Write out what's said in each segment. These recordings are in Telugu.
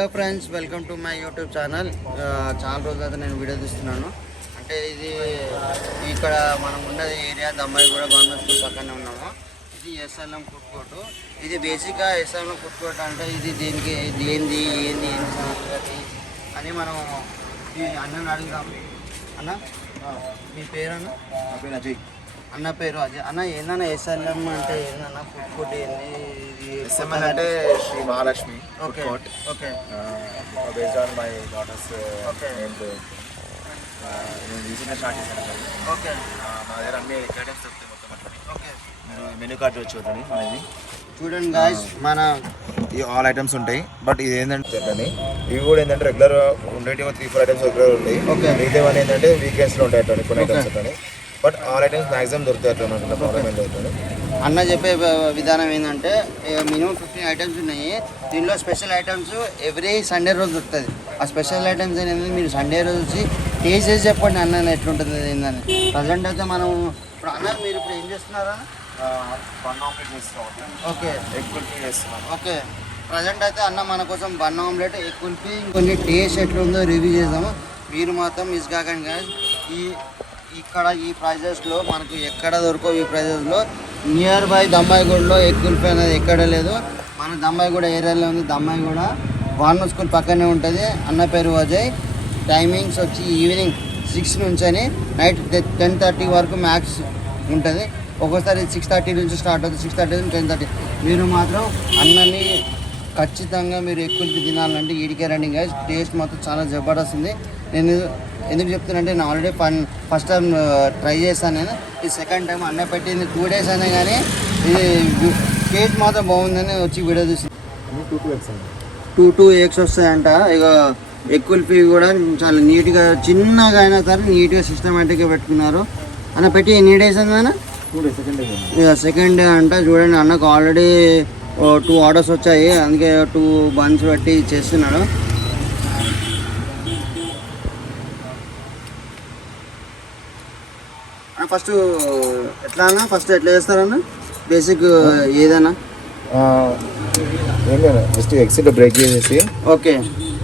Hello friends, welcome to my YouTube channel. చాలా రోజులు అయితే నేను వీడియో తీస్తున్నాను. అంటే ఇది ఇక్కడ మనం ఉన్నది ఏరియా దమ్మాయిగూడ గవర్నమెంట్ స్కూల్ పక్కనే ఉన్నాము. ఇది ఎస్ఎల్ఎం ఫుడ్ కోర్టు. ఇది బేసిక్గా ఎస్ఎల్ఎం ఫుడ్ కోర్ట్ అంటే ఇది దీనికి ఏంది సంగతి అని మనం ఈ అన్నని అడుగుదాము. అన్న మీ పేరు అన్న? నా పేరు అజయ్. అన్న పేరు అజయ్. అన్న ఏందన్న ఎస్ఎల్ఎం అంటే ఏందన్న ఫుడ్ కోర్ట్ ఏంది? ఎస్ఎంఎల్ అంటే Shri Mahalakshmi okay okay based on my daughters okay నేను రీసెంట్గా స్టార్ట్ చేశాను. ఓకే మా దగ్గర అన్ని ఐటమ్స్ దొరుకుతాయి మొత్తం అట్లా. ఓకే మెనూ కార్డ్ వచ్చి మనది చూడండి గాయస్, మన ఈ ఆల్ ఐటమ్స్ ఉంటాయి. బట్ ఇది ఏంటంటే ఇవి కూడా ఏంటంటే రెగ్యులర్ ఉండేవి 3-4 ఐటమ్స్ రెగ్యులర్ ఉంటాయి. ఓకే మిగతా అని ఏంటంటే వీకెండ్స్లో ఉంటాయి అట్లా కొన్ని ఐటమ్స్ అట్లా. బట్ ఆల్ ఐటమ్స్ మ్యాక్సిమం దొరుకుతాయి అట్లా మనకు ప్రాబ్లం ఏం లేదు. అన్న చెప్పే విధానం ఏంటంటే మినిమం 15 ఐటమ్స్ ఉన్నాయి. దీనిలో స్పెషల్ ఐటమ్స్ ఎవ్రీ సండే రోజు దొరుకుతుంది. ఆ స్పెషల్ ఐటమ్స్ అనేది మీరు సండే రోజు వచ్చి టేస్ట్ చేసి చెప్పండి అన్న ఎట్లుంటుంది ఏందని. ప్రజెంట్ అయితే మనం ఇప్పుడు అన్న మీరు ఇప్పుడు ఏం చేస్తున్నారా? బన్ ఆమ్లెట్ చేస్తున్నాం. ఓకే ఎగ్ కుల్ఫీ చేస్తున్నాం. ఓకే ప్రజెంట్ అయితే అన్న మన కోసం బన్ ఆమ్లెట్, ఎగ్ కుల్ఫీ, కొన్ని టేస్ట్ ఎట్లుందో రివ్యూ చేద్దాము. మీరు మాత్రం మిస్ కాకండి గాయస్. ఇక్కడ ఈ ప్రైజెస్లో మనకు ఎక్కడ దొరకవు. ఈ ప్రైజెస్లో నియర్ బై దమ్మాయిగూడలో ఎగ్ కుల్ఫీ అనేది ఎక్కడ లేదు. మన దమ్మాయిగూడ ఏరియాలో ఉంది. దమ్మాయిగూడ గవర్నమెంట్ స్కూల్ పక్కనే ఉంటుంది. అన్న పేరు అజయ్. టైమింగ్స్ వచ్చి ఈవినింగ్ 6 నుంచి అని నైట్ 10:30 వరకు మ్యాక్స్ ఉంటుంది. ఒక్కోసారి 6:30 నుంచి స్టార్ట్ అవుతుంది. 6:30 నుంచి 10:30. మీరు మాత్రం అన్నని ఖచ్చితంగా మీరు ఎగ్ కుల్ఫీ తినాలంటే ఈడికే రండి గైస్. టేస్ట్ మాత్రం చాలా జబర్దస్త్ ఉంది. నేను ఎందుకు చెప్తున్నానంటే నేను ఆల్రెడీ ఫస్ట్ టైం ట్రై చేశాను. నేను ఇది సెకండ్ టైం అన్న పెట్టింది 2 days అయినా కానీ ఇది టేస్ట్ మాత్రం బాగుందని వచ్చి వీడియో చూసి 2 eggs వస్తాయంట. ఇక ఎగ్ కుల్ఫీ కూడా చాలా నీట్గా చిన్నగా అయినా సరే నీట్గా సిస్టమేటిక్గా పెట్టుకున్నారు. అన్న పెట్టి ఎన్ని డేస్ అయిందన్న? 2 days ఇక సెకండ్ డే అంట. చూడండి అన్నకు ఆల్రెడీ 2 ఆర్డర్స్ వచ్చాయి. అందుకే 2 buns పెట్టి చేస్తున్నాడు. ఫస్ట్ ఎట్లా అన్న? ఫస్ట్ ఎట్లా చేస్తారన్న? బేసిక్ ఏదైనా ఏం లేదు, జస్ట్ ఎగ్స్ ఇట్లా బ్రేక్ చేసేసి ఓకే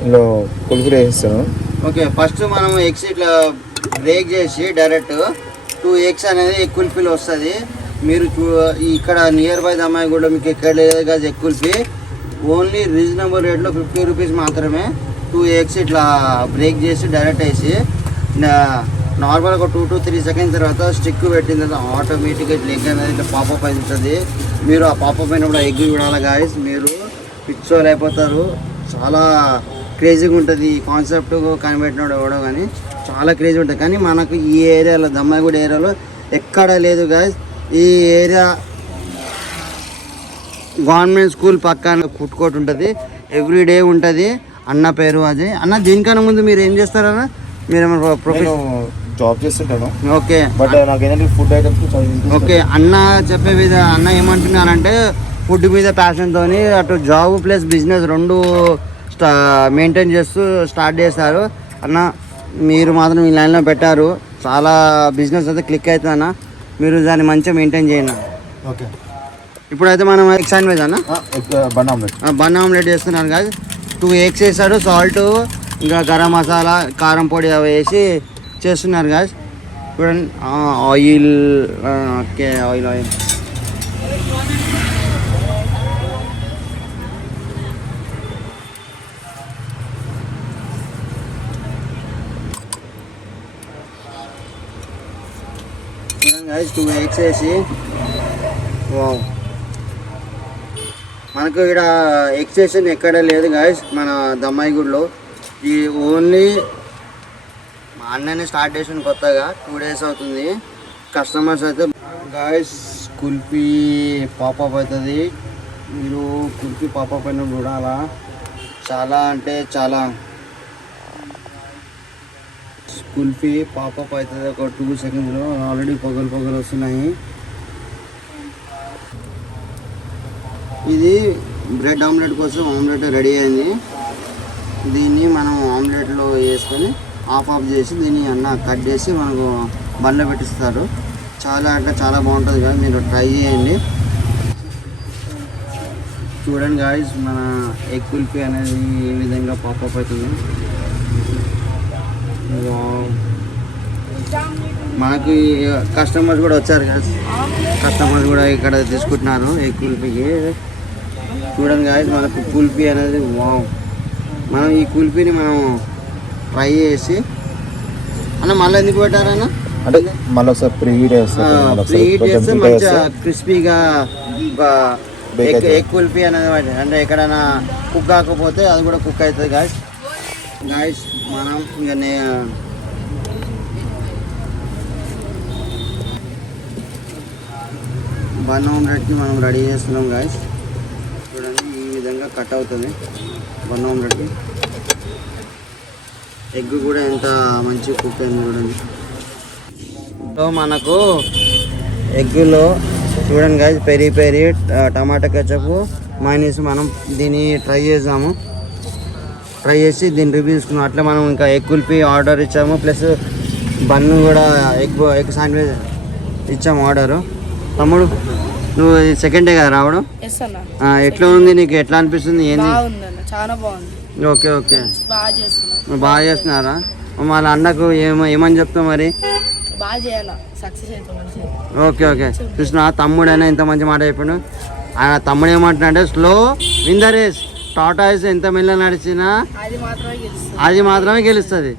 ఇందులో కుల్ఫీ వేసేస్తాను. ఓకే ఫస్ట్ మనం ఎగ్స్ ఇట్లా బ్రేక్ చేసి డైరెక్ట్ 2 eggs అనేది ఎగ్ కుల్ఫీలో వస్తుంది. మీరు ఇక్కడ నియర్ బై దమ్మాయిగూడ మీకు ఎక్కడ లేదు కదా ఎగ్ కుల్ఫీ. ఓన్లీ రీజనబుల్ రేట్లో 50 రూపీస్ మాత్రమే 2 eggs ఇట్లా బ్రేక్ చేసి డైరెక్ట్ వేసి నార్మల్గా 2 to 3 seconds తర్వాత స్టిక్ పెట్టిన తర్వాత ఆటోమేటిక్గా ఇట్లా ఎగ్ అనేది ఇట్లా పాపప్ అవుతుంది. మీరు ఆ పాపప్ అయినప్పుడు ఎగ్ చూడాలి గాయస్. మీరు పిచ్చోలు అయిపోతారు. చాలా క్రేజీగా ఉంటుంది ఈ కాన్సెప్ట్. కనిపెట్టినాడు ఎవడో కానీ చాలా క్రేజీ ఉంటుంది. కానీ మనకు ఈ ఏరియాలో దమ్మాయిగూడ ఏరియాలో ఎక్కడ లేదు గాయస్. ఈ ఏరియా గవర్నమెంట్ స్కూల్ పక్కన ఫుడ్ కోర్ట్ ఉంటుంది. ఎవ్రీడే ఉంటుంది. అన్న పేరు అజయ్. అన్న దీనికన్నా ముందు మీరు ఏం చేస్తారన్న? మీరేమన్నా ప్రొఫెషన్ జాబ్ చేస్తుంటాను. ఓకే బట్ నాకు ఏంటంటే ఫుడ్ ఐటమ్స్. ఓకే అన్న చెప్పే అన్న ఏమంటున్నారంటే ఫుడ్ మీద ప్యాషన్తో అటు జాబ్ ప్లస్ బిజినెస్ 2 మెయింటైన్ చేస్తూ స్టార్ట్ చేస్తారు. అన్న మీరు మాత్రం ఈ లైన్లో పెట్టారు. చాలా బిజినెస్ అయితే క్లిక్ అవుతుంది అన్న. మీరు దాన్ని మంచిగా మెయింటైన్ చేయండి. ఓకే ఇప్పుడైతే మనం ఎగ్ శాండ్విచ్ అన్న బన్ ఆమ్లెట్ చేస్తున్నాను కాదు. 2 eggs వేసాడు, సాల్ట్, ఇంకా గరం మసాలా, కారం పొడి అవి వేసి చేస్తున్నారు గాయస్. చూడండి oil. Okay oil guys. 2 eggs వేసి మనకు ఇక్కడ ఎగ్ స్టేషన్ ఎక్కడ లేదు గాయస్ మన దమ్మాయిగూడలో. ఈ ఓన్లీ మా అన్ననే స్టార్ట్ చేసిన కొత్తగా 2 days అవుతుంది. కస్టమర్స్ అయితే గాయస్ కుల్ఫీ పాపప్ అవుతుంది. మీరు కుల్ఫీ పాపప్ అయిన చూడాలా. చాలా అంటే చాలా కుల్ఫీ పాపప్ అవుతుంది ఒక 2 seconds. ఆల్రెడీ పొగలు వస్తున్నాయి. ఇది బ్రెడ్ ఆమ్లెట్ కోసం ఆమ్లెట్ రెడీ అయింది. దీన్ని మనం ఆమ్లెట్లో వేసుకొని ఆఫ్ చేసి దీన్ని అన్న కట్ చేసి మనకు బండ్లో పెట్టిస్తారు. చాలా అంటే చాలా బాగుంటుంది కదా, మీరు ట్రై చేయండి. చూడండి గాయస్ మన ఎగ్ కుల్ఫీ అనేది ఏ విధంగా పాపప్ అవుతుంది. వావ్. మనకి కస్టమర్స్ కూడా వచ్చారు గాయస్, కస్టమర్స్ కూడా ఇక్కడ తీసుకుంటున్నారు ఎగ్ కుల్ఫీకి. చూడండి గాయస్ మనకు కుల్ఫీ అనేది వావ్. మనం ఈ కుల్ఫీని మనం ఫ్రై చేసి అన్న మళ్ళీ ఎందుకు పెట్టారన్న అంటే మళ్ళీ ఒకసారి ప్రీ హీట్ చేస్తే మంచిగా క్రిస్పీగా ఎగ్ కుల్ఫీ అనేది అంటే ఎక్కడైనా కుక్ కాకపోతే అది కూడా కుక్ అవుతుంది గాయస్. గాయస్ మనం ఇక బన్ ఆమ్లెట్కి మనం రెడీ చేస్తున్నాం గాయస్. చూడండి ఈ విధంగా కట్ అవుతుంది బన్ ఆమ్లెట్కి. ఎగ్ కూడా ఎంత మంచి కుక్ అయింది చూడండి. సో మనకు ఎగ్గులో చూడండి గాయస్ పెరి పెరి టమాటా కెచప్ మైనీస్ మనం దీన్ని ట్రై చేసాము. ట్రై చేసి దీన్ని రివ్యూ తీసుకున్నాం. అట్లా మనం ఇంకా ఎగ్ కుల్ఫీ ఆర్డర్ ఇచ్చాము, ప్లస్ బన్ను కూడా ఎగ్ శాండ్విచ్ ఇచ్చాము ఆర్డరు. తమ్ముడు నువ్వు సెకండ్ డే కదా రావడం, ఎట్లా ఉంది నీకు, ఎట్లా అనిపిస్తుంది, ఏంది? చాలా బాగుంది. ఓకే ఓకే బాగా బాగా చేస్తున్నారా? వాళ్ళ అన్నకు ఏమని చెప్తావు మరి? బాగా చేయాలా, సక్సెస్ అవుతాం. ఓకే ఓకే కృష్ణ తమ్ముడైనా ఇంత మంచి మాట చెప్పాడు. ఆయన తమ్ముడు ఏమంటున్నా అంటే slow win the race, tortoise ఎంత మెల్ల నడిచినా అది మాత్రమే గెలుస్తుంది.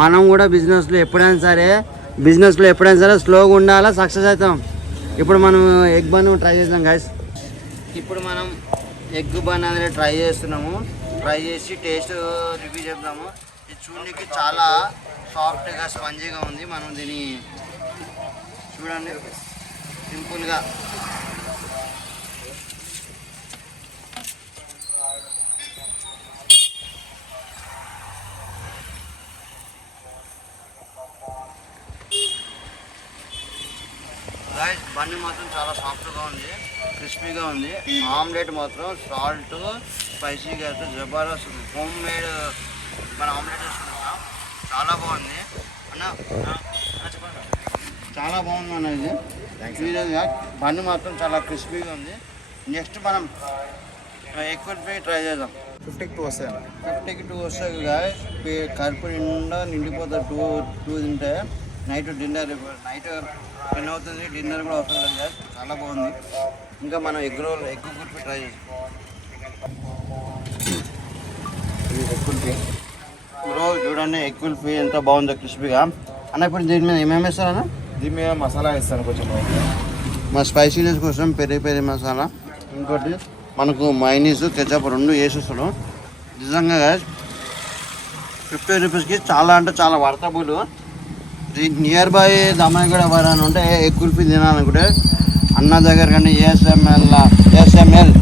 మనం కూడా బిజినెస్లో ఎప్పుడైనా సరే స్లోగా ఉండాలా, సక్సెస్ అవుతాం. ఇప్పుడు మనం ఎగ్ బన్ ట్రై చేద్దాం గైస్. ఇప్పుడు మనం ఎగ్ బన్ అనేది ట్రై చేస్తున్నాము. ట్రై చేసి టేస్ట్ రివ్యూ చెప్దాము. ఇది చూడడానికి చాలా సాఫ్ట్గా స్పంజీగా ఉంది. మనం దీన్ని చూడండి సింపుల్గా గాయస్ బన్ మాత్రం చాలా సాఫ్ట్గా ఉంది, క్రిస్పీగా ఉంది. ఆమ్లెట్ మాత్రం సాల్ట్ స్పైసీగా అయితే జబర్దస్త్ ఉంది. హోమ్ మేడ్ మన ఆమ్లెట్ వేసుకుంటున్నాం, చాలా బాగుంది అన్న. చెప్పండి, చాలా బాగుంది అన్న. ఇది విధంగా బన్ మాత్రం చాలా క్రిస్పీగా ఉంది. నెక్స్ట్ మనం ఎగ్ కుల్ఫీ ట్రై చేద్దాం. 50కి 2 వస్తాయి. 50కి 2 వస్తాయి గాయస్. కడుపు నిండా నిండిపోతుంది. టూ తింటే నైట్ డిన్నర్, నైట్ 10 అవుతుంది, డిన్నర్ కూడా వస్తుంది కదా. చాలా బాగుంది. ఇంకా మనం ఎగ్ కుల్ఫీ ట్రై చేస్తాం. ఎగ్ కుల్ఫీ బ్రో చూడండి, ఎగ్ కుల్ఫీ ఎంత బాగుందో క్రిస్పీగా అన్న. ఇప్పుడు దీని మీద ఏమేమి వేస్తారన్న? దీని మీద మసాలా వేస్తాను కొంచెం, మా స్పైసీనెస్ కోసం పెరి పెరి మసాలా, ఇంకోటి మనకు మైనీస్ కెచప్ 2 వేసేస్తాడు. నిజంగా 50 రూపీస్కి చాలా అంటే చాలా వర్తబుల్. నియర్ బై దమ్మాయిగూడ ఎవరైనా ఉంటే ఎగ్ కుల్ఫీ తినాలనుకుంటే అన్న దగ్గర కానీ ఏఎస్ఎంఎల్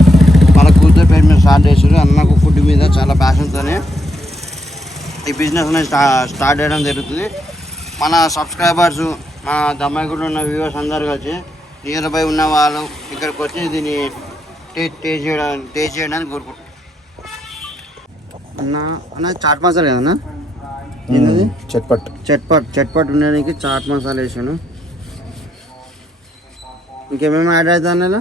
మన కూతురు పేరు మీద స్టార్ట్ చేశారు. అన్నకు ఫుడ్ మీద చాలా ప్యాషన్తోనే ఈ బిజినెస్ అనేది స్టార్ట్ చేయడం జరుగుతుంది. మన సబ్స్క్రైబర్స్, మన దమ్మాయిగూడ ఉన్న వ్యూవర్స్ అందరు కలిసి నియర్ బై ఉన్న వాళ్ళు ఇక్కడికి వచ్చి దీన్ని టేస్ట్ చేయడానికి కోరుకుంటున్నాం. అన్న చాట్ మసాలా కదన్నా? ఏంటది? చట్పట్ ఉండడానికి చాట్ మసాలా వేసాను. ఇంకేమేమి యాడ్ అవుతా అన్న?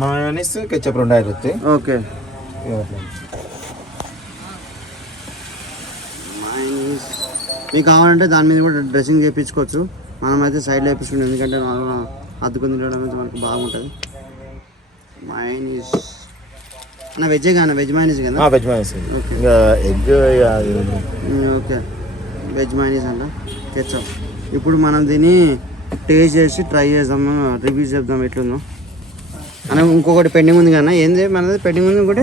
మయోనీస్ కెచప్ 2 యాడ్ అవుతాయి. ఓకే మీకు కావాలంటే దాని మీద కూడా డ్రెస్సింగ్ చేయించుకోవచ్చు. మనమైతే సైడ్లో వేయించుకుంటాం, ఎందుకంటే అద్దుకొని తినడం అయితే మనకు బాగుంటుంది. మైనీస్ అన్న వెజ్జే కానీ వెజ్ మైనీస్ కదా? Veg mayonnaise. Okay egg okay veg mayonnaise అంట తెచ్చాం. ఇప్పుడు మనం దీన్ని టేస్ట్ చేసి ట్రై చేద్దాము, రివ్యూ చెప్దాం ఎట్లుందో అని. ఇంకొకటి పెండింగ్ ఉంది కదా, ఏంది మనది పెండింగ్ ఉంది? ఇంకోటి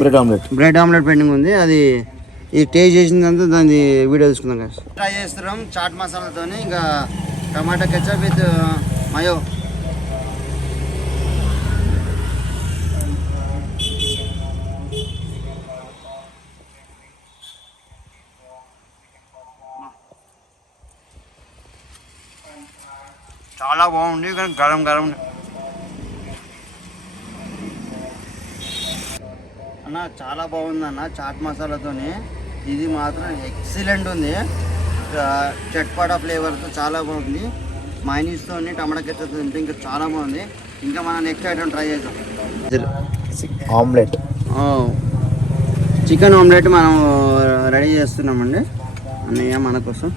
బ్రెడ్ ఆమ్లెట్ పెండింగ్ ఉంది. అది ఈ టేస్ట్ చేసిందంతా దాన్ని వీడియో తీసుకుందాం కదా. ట్రై చేస్తున్నాం చాట్ మసాలాతో. ఇంకా టమాటా కెచప్ విత్ మయో. చాలా బాగుంది, కానీ గరం అన్న. చాలా బాగుంది అన్న చాట్ మసాలాతోని. ఇది మాత్రం ఎక్సలెంట్ ఉంది. చట్పటా ఫ్లేవర్తో చాలా బాగుంది. మైనీస్తో టమాటా కెచప్ తింటే ఇంకా చాలా బాగుంది. ఇంకా మనం నెక్స్ట్ ఐటమ్ ట్రై చేద్దాం. ఆమ్లెట్ చికెన్ ఆమ్లెట్ మనం రెడీ చేస్తున్నామండి అన్నయ్య మన కోసం.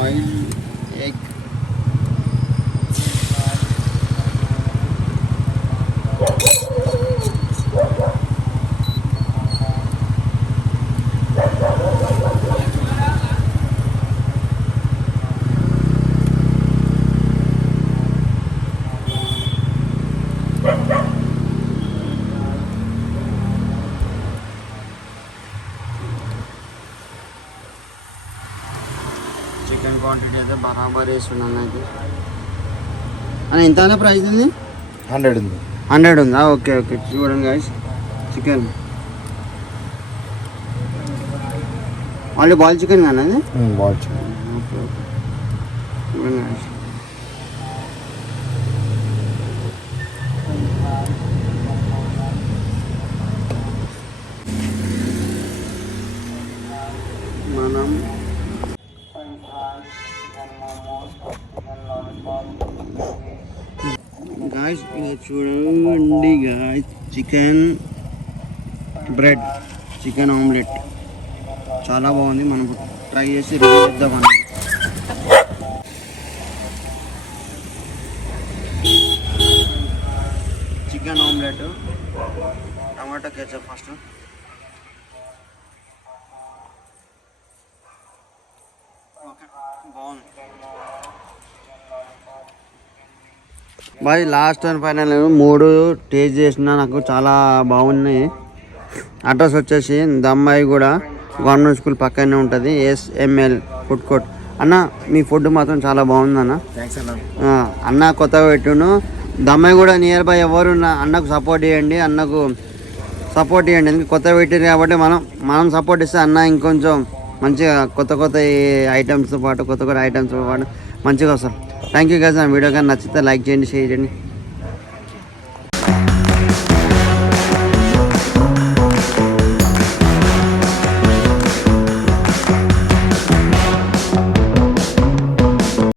ఆయిల్, ఎగ్, చికెన్ క్వాంటిటీ అయితే బరాబర్ వేస్తున్నాను అయితే. అని ఎంత ప్రైస్ ఉంది? 100 ఉంది. 100 ఉందా? ఓకే ఓకే, చూడండి guys chicken only boil chicken కానీ అది బాల్ చికెన్. ఓకే ఓకే, చూడండి గైస్. మనం గాయస్ ఇది చూడండి guys, chicken bread, chicken omelette చాలా బాగుంది. మనం ట్రై చేసి రివ్యూ చేద్దామని. Chicken omelette, tomato ketchup first. Okay, బాగుంది boy. Last and final 3 taste చేసిన నాకు చాలా బాగున్నాయి. అడ్రస్ వచ్చేసి దమ్మాయి కూడా గవర్నమెంట్ స్కూల్ పక్కనే ఉంటుంది, SML ఫుడ్ కోర్ట్. అన్న మీ ఫుడ్ మాత్రం చాలా బాగుంది అన్న. థ్యాంక్స్ అన్న. అన్న కొత్తగా పెట్టును దమ్మాయి కూడా నియర్ బై ఎవరు అన్నకు సపోర్ట్ చేయండి, అన్నకు సపోర్ట్ చేయండి. ఎందుకంటే కొత్తగా పెట్టారు కాబట్టి మనం సపోర్ట్ ఇస్తే అన్న ఇంకొంచెం మంచిగా కొత్త ఐటమ్స్తో పాటు మంచిగా వస్తారు. Thank you guys. నా వీడియో కానీ నచ్చితే లైక్ చేయండి, షేర్ చేయండి.